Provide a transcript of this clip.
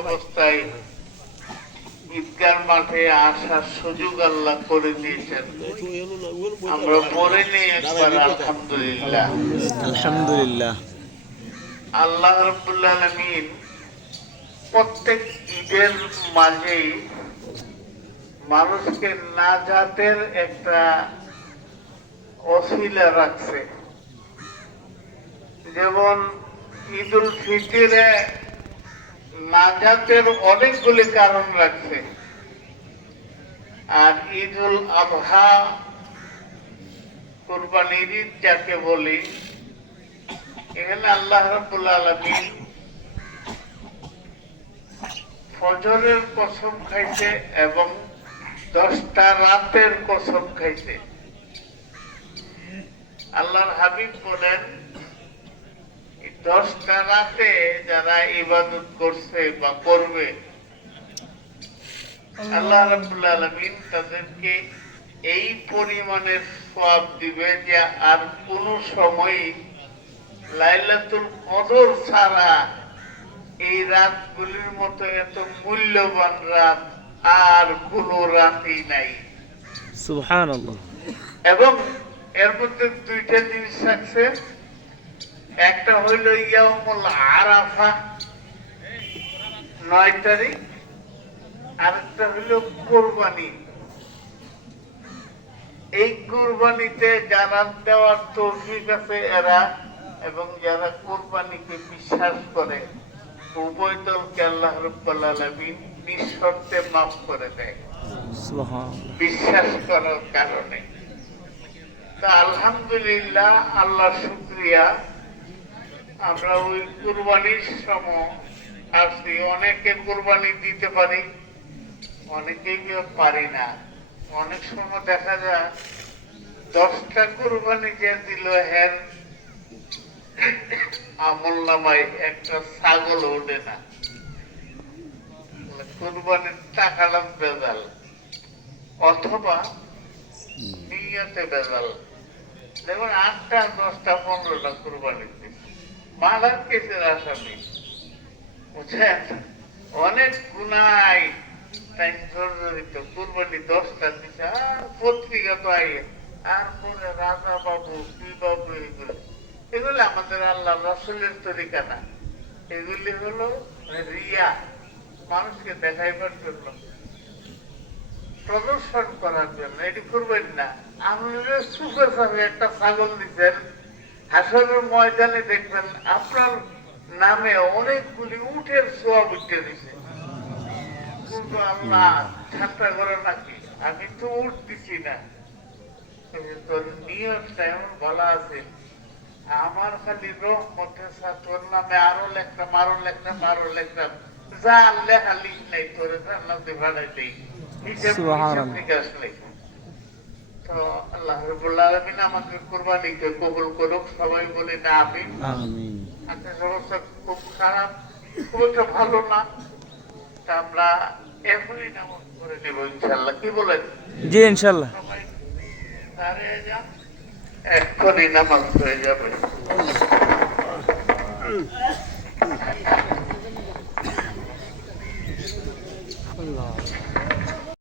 অবস্থায় ঈদগার মাঠে আসার সুযোগ আল্লাহ করে দিয়েছেন। আমরা পড়ে নেই একবার আলহামদুলিল্লাহ। আলহামদুলিল্লাহ। আল্লাহ রাব্বুল আলামিন প্রত্যেক ঈদের মাঝেই মানুষকে নাজাতের একটা ওসিলা রাখছে। যেমন ঈদুল ফিতরে নাজাতের অনেকগুলি কারণ রাখছে, আর ঈদুল আযহা কুরবানির ঈদ যাকে বলি, এখানে আল্লাহ রাব্বুল আলামিন ফজরের কসম খাইছে এবং 10টা রাতের কসম খাইছে। আল্লাহর হাবিব বলেন, 10টা রাতে যারা ইবাদত করছে বা করবে, আল্লাহ রাব্বুল আলামিন তাদেরকে এই পরিমাণের সওয়াব দিবে যে আর কোন সময় লাইলাতুল কদর ছাড়া এই রাতগুলির মতো এত মূল্যবান রাত আর কোন রাতই নাই। সুবহানাল্লাহ। এবং এর মধ্যে দুইটা জিনিস আছে, একটা হইল ইয়াউমুল আরাফা 9 তারিখ, আরেকটা হইল কুরবানি। এই কুরবানিতে যারা দেওয়ার তৌফিক আছে এরা, এবং যারা কুরবানিকে বিশ্বাস করে, উভয় দলকে আল্লাহ রাব্বুল আলামিন নিঃশর্তে মাফ করে দেয় বিশ্বাস করার কারণে। তা আলহামদুলিল্লাহ, আল্লাহ শুকরিয়া, আমরা ওই কুরবানির সময় আসছি। অনেকে কুরবানি দিতে পারি, অনেকেই পারি না। অনেক সময় দেখা যায় 10টা কুরবানি যে দিল হের আমল নামায় একটা ছাগল ওঠে না। কুরবানির টাকাটা বেজাল, অথবা নিয়তে বেজাল। যেমন 8টা 10টা 15টা কুরবানি দিচ্ছে, মালার কেসের আসামি, বুঝছেন? অনেক গুনাই তাই জর্জরিত। কুরবানি 10টা দিচ্ছে, আর পত্রিকা পাই, আর পরে রাজা বাবু কি বাবু, এগুলো আমাদের আল্লাহ রাসূলের তরিকা না। এগুলি হলো রিয়া, মানুষকে দেখাইবার জন্য, প্রদর্শন করার জন্য। এটি করবেন না। আপনারা সুখের সাথে একটা ছাগল দিচ্ছেন, হাসরের ময়দানে দেখবেন আপনার নামে অনেকগুলি উটের সওয়াব উঠে দিছে। কিন্তু আল্লাহ ঠাট্টা করে নাকি, আমি তো উট দিছি না। তোর নিয়তটা এমন ভালো আছে, আমার খালি রহমতের ছাত্র নামে আরো লেখলাম, আরো লেখলাম, আরো লেখলাম, যা লেখা লিখ নাই তোরে জান্নাতে বানাই দেই। তো আল্লাহ রাব্বুল আলামিন আমাদের কুরবানিকে কবুল করুক। সবাই বলে না আমিন। আজকের অবস্থা খুব খারাপ, খুব একটা ভালো না। তা আমরা এখনই নামাজ পড়ে নেব ইনশাআল্লাহ। কি বলেন? জি ইনশাআল্লাহ। সবাই দাঁড়িয়ে যান, এখনই নামাজ হয়ে যাবে। আল্লাহ।